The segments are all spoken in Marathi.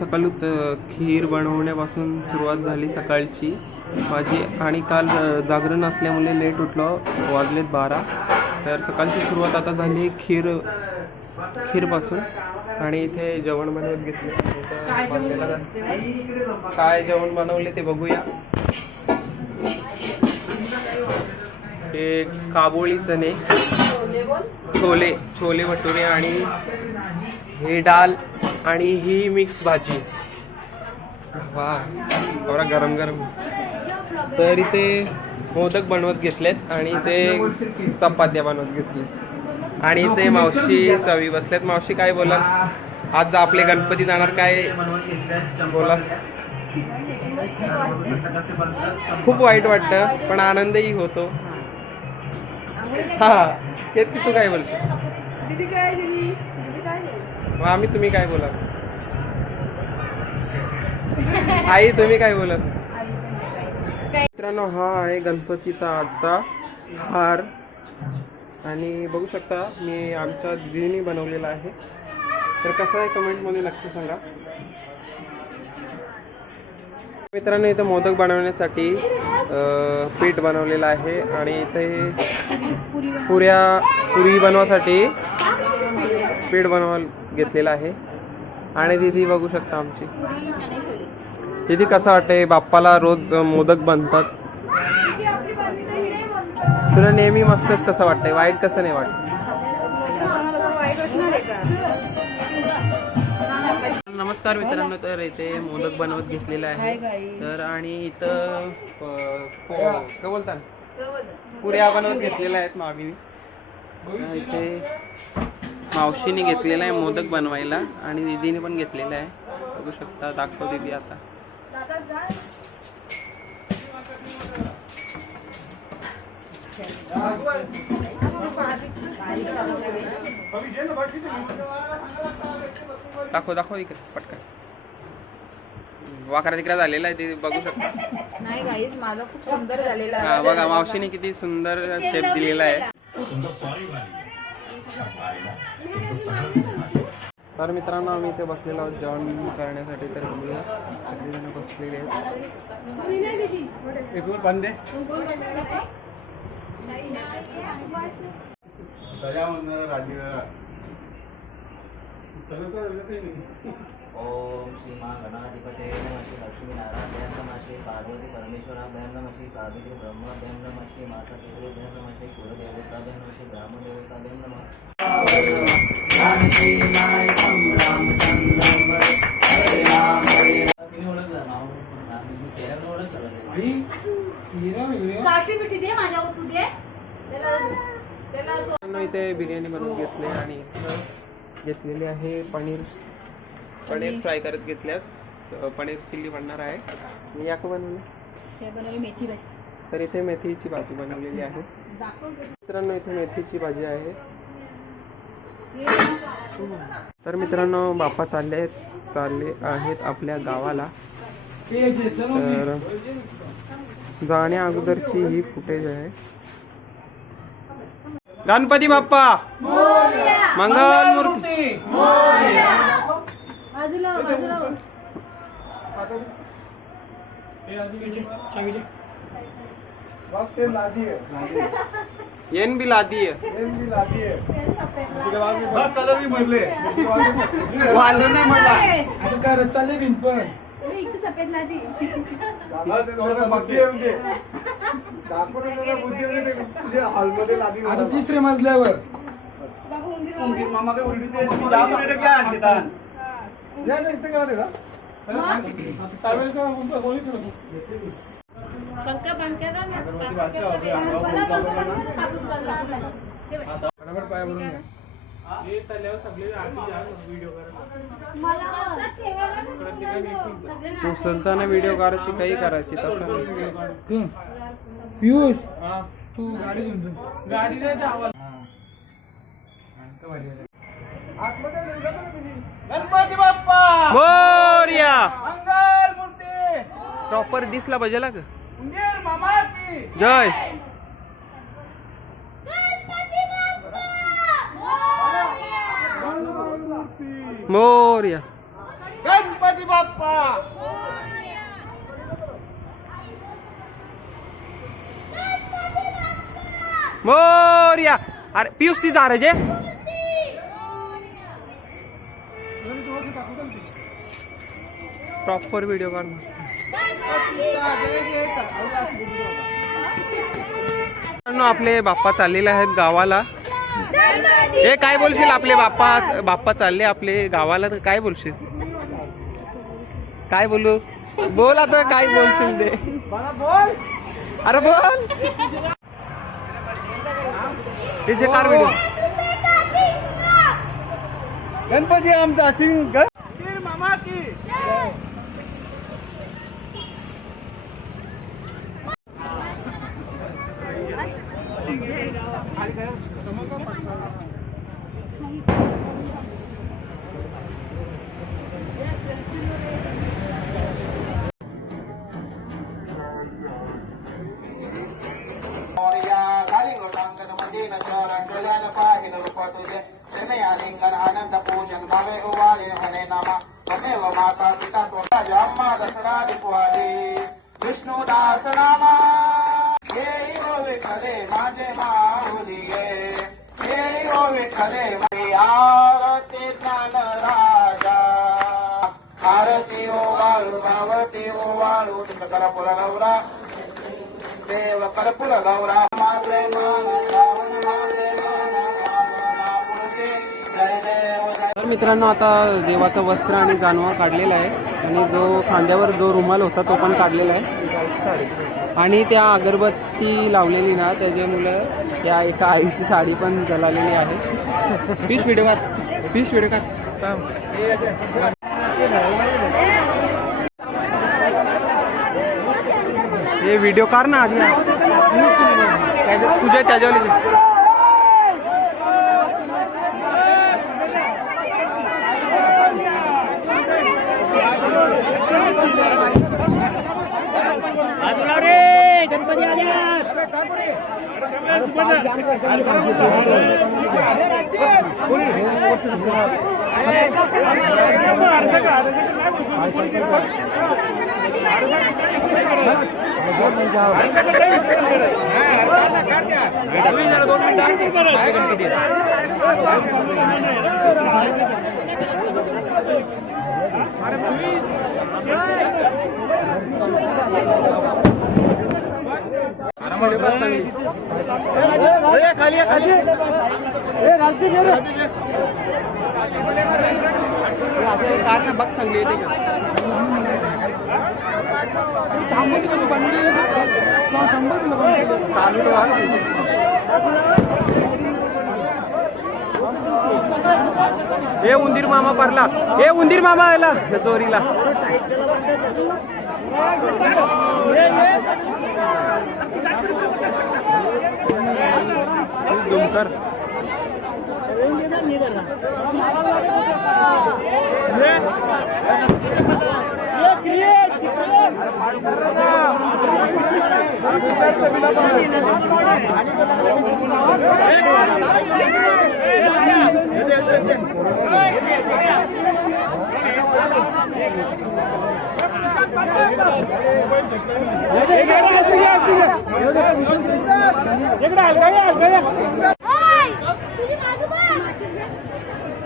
सकाळच खीर बनवण्यापासून सुरुवात झाली सकाळची माझी. आणि काल जागरण असल्यामुळे लेट उठलो, वाजलेत 12. तर सकाळची सुरुवात आता झाली खीरपासून. आणि इथे जेवण बनवत घेतले. काय जेवण बनवले ते बघूया. हे काबोळी चणे, छोले भटुरे आणि हे डाल आणि ही मिक्स भाजी. वा, थोडा गरम गरम. तर इथे मोदक बनवत घेतलेत आणि इथे चपात्या बनवत घेतल्यात. आणि इथे मावशी सवी बसल्यात. मावशी काय बोलाल? आज आपले गणपती जाणार, काय बोला? खूप वाईट वाटतं पण आनंदही होतो. हा, तेच की. तू काय बोलतो? तुम्ही काय बोलाल? आई तुम्ही काय बोलाल? मित्रांनो, हा आहे गणपतीचा आजचा हार. आणि बघू शकता मी आमच्या दीदीने बनवलेला आहे. तर कसं आहे कमेंटमध्ये नक्की सांगा. मित्रांनो, इथं मोदक बनवण्यासाठी पीठ बनवलेलं आहे. आणि इथे पुरी बनवासाठी पीठ बनवायला घेतलेलं आहे. आणि दीदी बघू शकता आमची दीदी. कसं वाटतंय? बाप्पाला रोज मोदक बनतात. तुला नेहमी मस्तच कसं वाटतंय? वाईट कसं नाही वाटत? नमस्कार मित्रांनो, तर इथे मोदक बनवत घेतलेला आहे. तर आणि इथं काय बोलतात, पुऱ्या बनवत घेतलेल्या आहेत मामीने. इथे मावशीने घेतलेला आहे मोदक बनवायला आणि दीदीने पण घेतलेला आहे. बघू शकता, दाखव दीदी आता. दाखव इकडे पटकन. वाकरा तिकडे झालेला आहे ते बघू शकता. नाही गाईस, माझा खूप सुंदर झालेला आहे. हा बघा, मावशीने किती सुंदर शेप दिलेला आहे. तर मित्रांनो, आम्ही इथे बसलेलो आहोत जेवण करण्यासाठी. तर बघूया सगळेजण बसलेले आहेत. ओम श्री मा गणाधिपते नमः, श्री लक्ष्मी नारायण नमः, श्री पार्वती परमेश्वराभ्यां नमः, श्री सावित्री ब्रह्माभ्यां नमः, श्री माता पितृभ्यां नमः, श्री कुलदेवताभ्यां नमः, श्री ब्राह्मणदेवताभ्यां नमः. इथे बिर्याणी बनवून घेतली आणि घेतलेली आहे पनीर फ्राय करत घेतल्यात. पनीर चिल्ली बनणार आहे. मी याक बनवली मेथी भाजी. तर इथे मेथीची भाजी बनवलेली आहे. मित्रांनो, इथे मेथीची भाजी आहे. तर मित्रांनो, बाप्पा चालले आहेत आपल्या गावाला. तर जाण्या अगोदरची ही फुटेज आहे. गणपती बाप्पा मंगल मूर्ती. येन भी लादी है. कलर भी मरले वाढलं नाही मला आता काय चालले बिन पण सफेद लादी आता तिसऱ्या मजल्यावर मामा काय उलटी काय आणली इथे काय का उचलताना व्हिडिओ करायची, काही करायची तसं. पियुष तू गाडी घेऊन गाडी गणपती बाप्पा मोरया. मंगल मूर्ती प्रॉपर दिसला पाहिजे ना का. मामा की जय. मोरया. गणपती बाप्पा मोरया. अरे पियुष ती जा रे जे प्रॉपर व्हिडिओ काढ मस्त. मित्रांनो, आपले बाप्पा चाललेले आहेत गावाला. हे काय बोलशील? आपले बाप्पा चालले आपले गावाला, तर काय बोलशील? काय बोलू? बोल आता, काय बोलशील ते? अरे बोल. हे जे कार व्हिडिओ. गणपती आमचा सिंग मामा की आनंद पूजन भवे उवारे हरे नामा तमेव माता पिता त्वम्मा दसरा दिपवाले विष्णुदास नामा ये हो विठले माझे माऊली ये हो विठले आरती ज्ञान राजा आरती ओ वाळू भावती ओ वाळू तुमच्या पुरा गौरा देव करपुर गौरा माझे तर मित्रांनो, आता देवाचं वस्त्र आणि जानवा काढलेला आहे आणि जो खांद्यावर जो रुमाल होता तो पण काढलेला आहे आणि त्या अगरबत्ती लावलेली ना त्याच्यामुळं त्या एका आईची साडी पण जळालेली आहे. फिश व्हिडिओ काढ. हे व्हिडिओ काढ ना आधी, तुझ्या त्याच्यावर. गणपती बघ चांगली हे उंदीर मामा पडला. हे उंदीर मामा आला चोरीला. दुमकर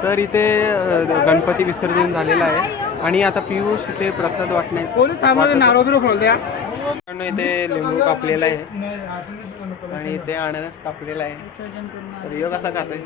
तर इथे गणपती विसर्जन झालेला आहे आणि आता पियुष इथे प्रसाद वाटणे. इथे लिंबू कापलेला आहे आणि इथे अननस कापलेला आहे. तर योग कसा खातोय?